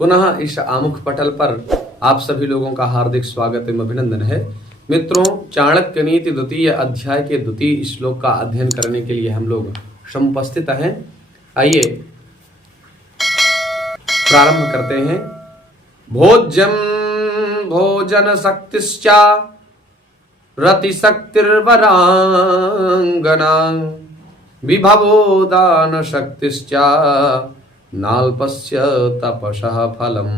पुनः इस आमुख पटल पर आप सभी लोगों का हार्दिक स्वागत एवं अभिनंदन है। मित्रों, चाणक्य नीति द्वितीय अध्याय के द्वितीय श्लोक का अध्ययन करने के लिए हम लोग समुपस्थित हैं। आइए प्रारंभ करते हैं। भोज्यम भोजन शक्तिश्चा रति शक्तिर्वरांगना विभवो दान शक्तिश्चा नाल्पस्य तपसः फलम्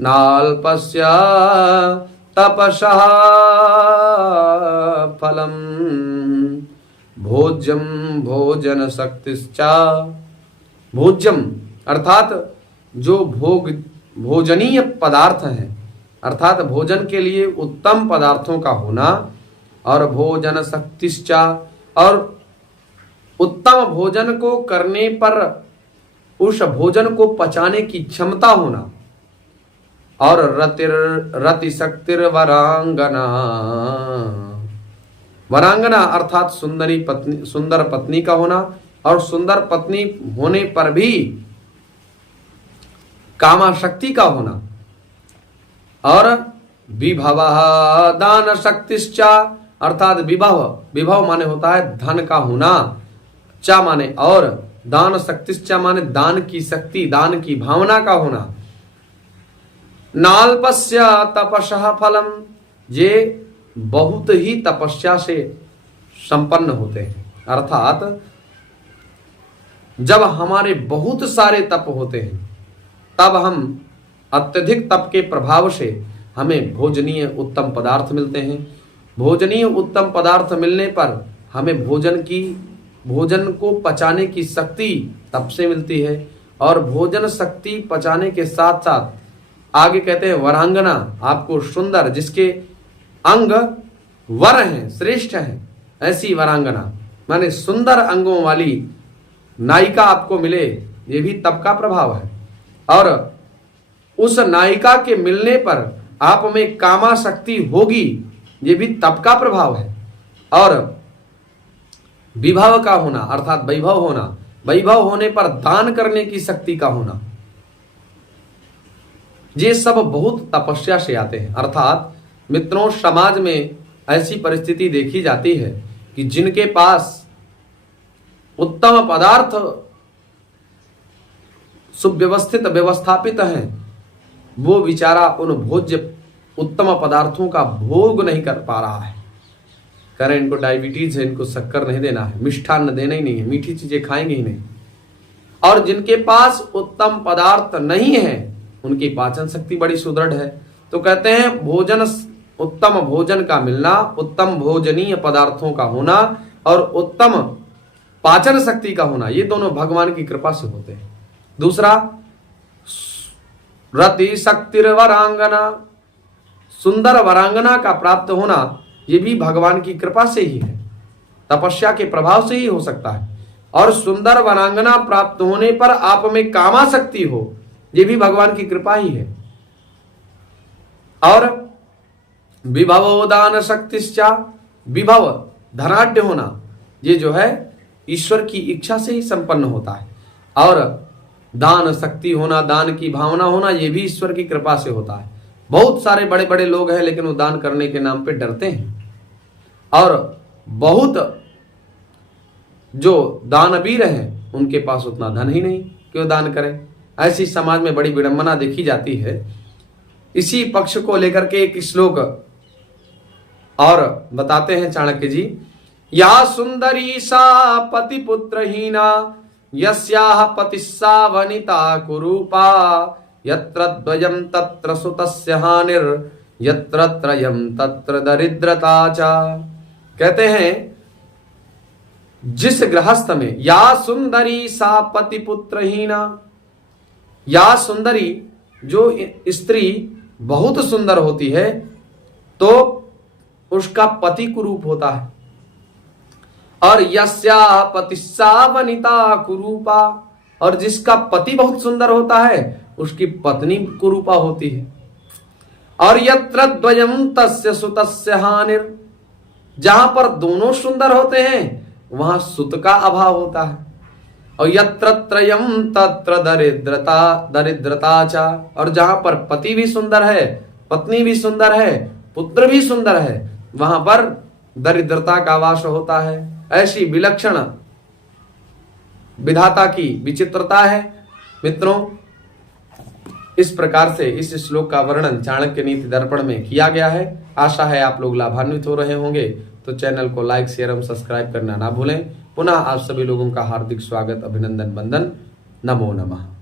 नाल्पस्य तपसः फलम् भोज्यम भोजन शक्तिश्चा। भोज्यम अर्थात जो भोजनीय पदार्थ है, अर्थात भोजन के लिए उत्तम पदार्थों का होना, और भोजन शक्तिश्चा और उत्तम भोजन को करने पर उस भोजन को पचाने की क्षमता होना, और रति शक्तिर वरांगना। वरांगना अर्थात सुंदर पत्नी का होना, और सुंदर पत्नी होने पर भी कामा शक्ति का होना, और विभव दान शक्तिश्चा अर्थात विभव माने होता है धन का होना, चा माने और, दान शक्तिश्चा माने दान की शक्ति, दान की भावना का होना। नाल्पस्य तपसः फलम, ये बहुत ही तपस्या से संपन्न होते हैं। अर्थात जब हमारे बहुत सारे तप होते हैं तब हम अत्यधिक तप के प्रभाव से हमें भोजनीय उत्तम पदार्थ मिलते हैं। भोजनीय उत्तम पदार्थ मिलने पर हमें भोजन को पचाने की शक्ति तप से मिलती है, और भोजन शक्ति पचाने के साथ साथ आगे कहते हैं वरांगना, आपको सुंदर, जिसके अंग वर हैं, श्रेष्ठ हैं, ऐसी वरांगना माने सुंदर अंगों वाली नायिका आपको मिले, ये भी तप का प्रभाव है। और उस नायिका के मिलने पर आप में कामा शक्ति होगी, ये भी तप का प्रभाव है। और विभव का होना अर्थात वैभव होना, वैभव होने पर दान करने की शक्ति का होना, ये सब बहुत तपस्या से आते हैं। अर्थात मित्रों, समाज में ऐसी परिस्थिति देखी जाती है कि जिनके पास उत्तम पदार्थ सुव्यवस्थित व्यवस्थापित हैं, वो बेचारा उन भोज्य उत्तम पदार्थों का भोग नहीं कर पा रहा है। करें इनको डायबिटीज है, इनको शक्कर नहीं देना है, मिष्ठान्न देना ही नहीं है, मीठी चीजें खाएंगे ही नहीं। और जिनके पास उत्तम पदार्थ नहीं है उनकी पाचन शक्ति बड़ी सुदृढ़ है। तो कहते हैं उत्तम भोजन का मिलना, उत्तम भोजनीय पदार्थों का होना और उत्तम पाचन शक्ति का होना, ये दोनों भगवान की कृपा से होते हैं। दूसरा, रति शक्तिर वरांगना, सुंदर वरांगना का प्राप्त होना, ये भी भगवान की कृपा से ही है, तपस्या के प्रभाव से ही हो सकता है। और सुंदर वरांगना प्राप्त होने पर आप में कामा शक्ति हो, ये भी भगवान की कृपा ही है। और विभव दान शक्तिश्चा, विभव धनाढ्य होना, ये जो है ईश्वर की इच्छा से ही संपन्न होता है। और दान शक्ति होना, दान की भावना होना, ये भी ईश्वर की कृपा से होता है। बहुत सारे बड़े बड़े लोग हैं लेकिन वो दान करने के नाम पे डरते हैं, और बहुत जो दानवीर हैं उनके पास उतना धन ही नहीं कि वो दान करें। ऐसी समाज में बड़ी विडंबना देखी जाती है। इसी पक्ष को लेकर के एक श्लोक और बताते हैं चाणक्य जी। या सुंदरी सा पति पुत्रहीना यस्याह पतिस्सा वनिता कुरूपा यत्र द्वयं तत्र सुतस्य हानिर यत्र त्रयं तत्र दरिद्रता च। कहते हैं जिस गृहस्थ में या सुंदरी सा पति पुत्रहीना, या सुंदरी जो स्त्री बहुत सुंदर होती है तो उसका पति कुरूप होता है, और यस्या पतिस्सा वनिता कुरूपा, और जिसका पति बहुत सुंदर होता है उसकी पत्नी कुरूपा होती है। और यत्र द्वयं तस्य सुतस्य हानिर, जहां पर दोनों सुंदर होते हैं वहां सुत का अभाव होता है। और यत्र त्रयम तत्र दरिद्रता चा, और जहां पर पति भी सुंदर है, पत्नी भी सुंदर है, पुत्र भी सुंदर है, वहां पर दरिद्रता का वास होता है। ऐसी विलक्षण विधाता की विचित्रता है। मित्रों, इस प्रकार से इस श्लोक का वर्णन चाणक्य नीति दर्पण में किया गया है। आशा है आप लोग लाभान्वित हो रहे होंगे। तो चैनल को लाइक, शेयर एवं सब्सक्राइब करना ना भूलें। पुनः आप सभी लोगों का हार्दिक स्वागत, अभिनंदन, वंदन। नमो नमः।